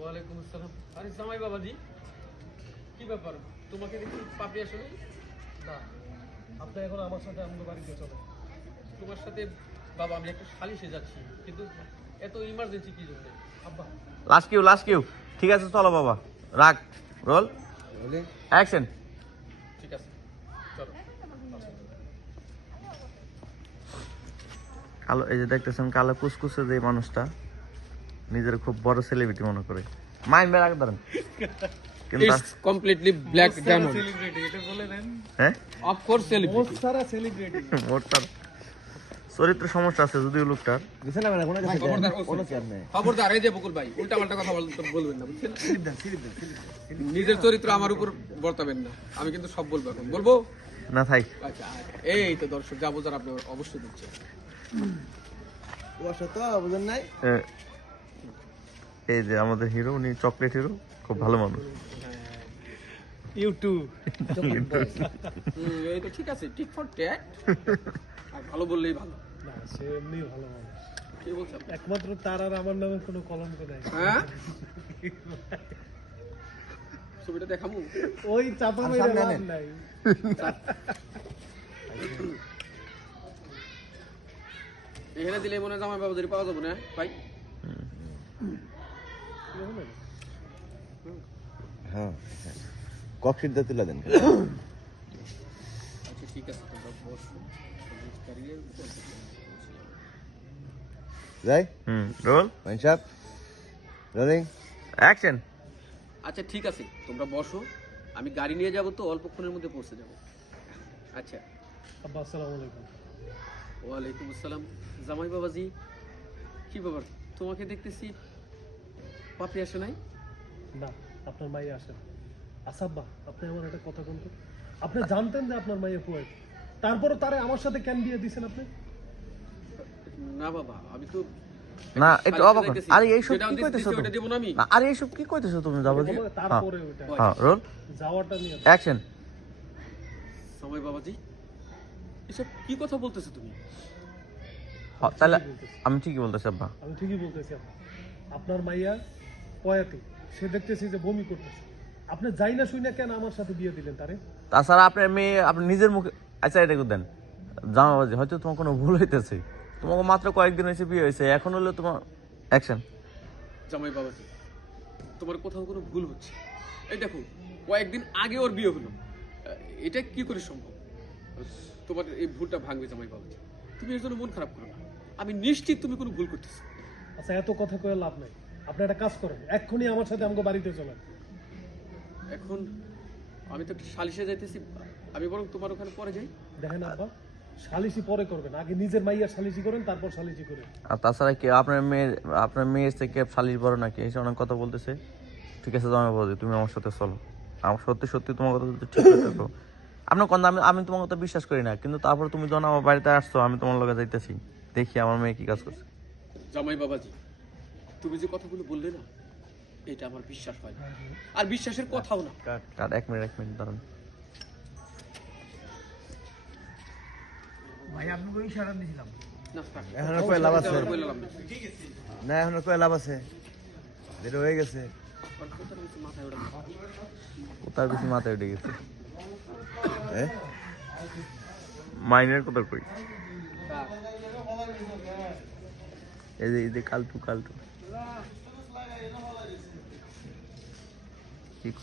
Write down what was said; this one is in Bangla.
ওয়ালাইকুম আসসালাম। আরে জামাই বাবাজি কি ব্যাপার? তোমাকে দেখি পাপড়ি আসলে? না আপনি এখন আমার সাথে আমাদের বাড়িতে চলে তোমার সাথে বাবা আমি একটা সালিশে যাচ্ছি কিন্তু এত ইমার্জেন্সি কি জন্য? আব্বা। লাস্ট কিউ লাস্ট কিউ ঠিক আছে চলো বাবা। রাখ। রোল। অ্যাকশন ঠিক আছে চলো। কালো এই যে দেখতেছেন কালো কুসকুসে যে মানুষটা। নিজের খুব বড় সেলিব্রিটি মনে করে। মাইন্ড বেড়া ধরেন। It's completely black diamond celebrity এটা বলে দেন। হ্যাঁ? অফ কোর্স সেলিব্রিটি সারা সেলিব্রিটি মোটটার চরিত্র সমস্যা আছে যদিও লোকটার। খবরদার খবরদার এই যে বকুল ভাই উল্টা পাল্টা কথা বলবেন না বুঝছেন? নিজের চরিত্র আমার উপর বর্তাবেন না। আমি কিন্তু সব বলব এখন। বলব? না থাই। আচ্ছা এই তো দর্শক যা বোঝার আপনি অবশ্যই দিচ্ছেন। এ, এই যে আমাদের হিরো উনি চকলেট হিরো খুব ভালো মানুষ। ইউটিউব হুম, ঠিক আছে ঠিক ফর ট্যাট ভালো বললেই ভালো। না সে এমনি ভালো মানুষ। কি বলছেন আপনি? একমাত্র তার আর আমার নামে কোনো কলঙ্ক নাই। হ্যাঁ? ছবিটা দেখাবো? ওই চাপা মেরে লাভ নাই। এখানে দিলে মনে হয় জামাই বাবুদের পাওয়া যাবে না ভাই। হ্যাঁ ককশিটটা তুলে দেন। আচ্ছা ঠিক আছে তোমরা বসো। ক্যারিয়ার যাই হুম রোল? মাইন রোলিং অ্যাকশন। আচ্ছা ঠিক আছে তোমরা বসো। আমি গাড়ি নিয়ে যাব তো অল্পক্ষণের মধ্যে পৌঁছে যাব। আচ্ছা। আব্বা আসসালামু আলাইকুম। ওয়ালাইকুম আসসালাম। জামাই বাবাজি কি ব্যাপার? তোমাকে দেখতেছি পাপি আসে নাই? না। আপনার মাইয়া আসেন। আসাব্বা আপনি আমার একটা কথা বলতো আপনি জানতেন যে আপনার মাইয়া পুয়াই তারপরে তারে আমার সাথে কেন দিয়ে দিছেন আপনি? না বাবা আমি তো না একটু অবাক আরে এইসব কি কইতেছো ওটা না আরে এইসব কি কইতেছো তুমি যাব তারপরে ওইটা। হ্যাঁ রোল। যাওয়াটা নিয়ে অ্যাকশন। জামাই বাবাজি এসব কি কথা বলতেছো তুমি? তাহলে আমি ঠিকই বলতেছি আব্বা। আমি ঠিকই বলতেছি আব্বা। আপনার মাইয়া পয়াতি। সে দেখতেছি যে বমি করতেছে। আপনি যাই না শুই না কেন আমার সাথে বিয়ে দিলেন তারে? তাছাড়া আপনার মেয়ে আপনি নিজের মুখে আচ্ছা এটা দেন। জামা বাজি হয়তো তোমার কোনো ভুল হইতেছে। তোমাকে মাত্র কয়েকদিন হয়েছে বিয়ে হয়েছে এখন হলো তোমার অ্যাকশন জামাই বাবাজি তোমার কোথাও কোনো ভুল হচ্ছে? এই দেখো কয়েকদিন আগে ওর বিয়ে হলো। এটা কি করে সম্ভব? তোমার এই ভুলটা ভাঙবে জামাই বাবাজি। তুমি এর জন্য মন খারাপ করো না। আমি নিশ্চিত তুমি কোনো ভুল করতেছো। আচ্ছা এত কথা কয়ে লাভ নাই। আপনি একটা কাজ করেন এক্ষুনি আমার সাথে আমাকে বাড়িতে চলেন। এখন আমি তো একটু সালিশে যাইতেছি আমি বরং তোমার ওখানে পরে যাই। দেখেন আব্বা সালিসি পরে করবেন আগে নিজের মাইয়া সালিসি করেন তারপর সালিসি করেন। আর তাছাড়া কি আপনার মেয়ের আপনার মেয়ের থেকে শালির বড় নাকি? এসে অনেক কথা বলতেছে। ঠিক আছে জামা বাজি তুমি আমার সাথে চলো। আমার সত্যি সত্যি তোমার কথা ঠিক থাকো আপনার কথা আমি আমি তোমার কথা বিশ্বাস করি না কিন্তু তারপর তুমি যখন আমার বাড়িতে আসছো আমি তোমার লগে যাইতেছি। দেখি আমার মেয়ে কি কাজ করছে। জামাই বাবাজি তুমি যে কথাগুলো বললে না এটা আমার বিশ্বাস হয় না। আর বিশ্বাসের কথাও না। এক মিনিট এক মিনিট দাঁড়ান। না থাক। এখনও কয় লাভ আছে? না। না কয় লাভ আছে? যেটা হয়ে গেছে। আর কিছু মাথায় বেশি উঠে গেছে। হ্যাঁ মাইনের কথা কই। এই যে এই Estamos lá, não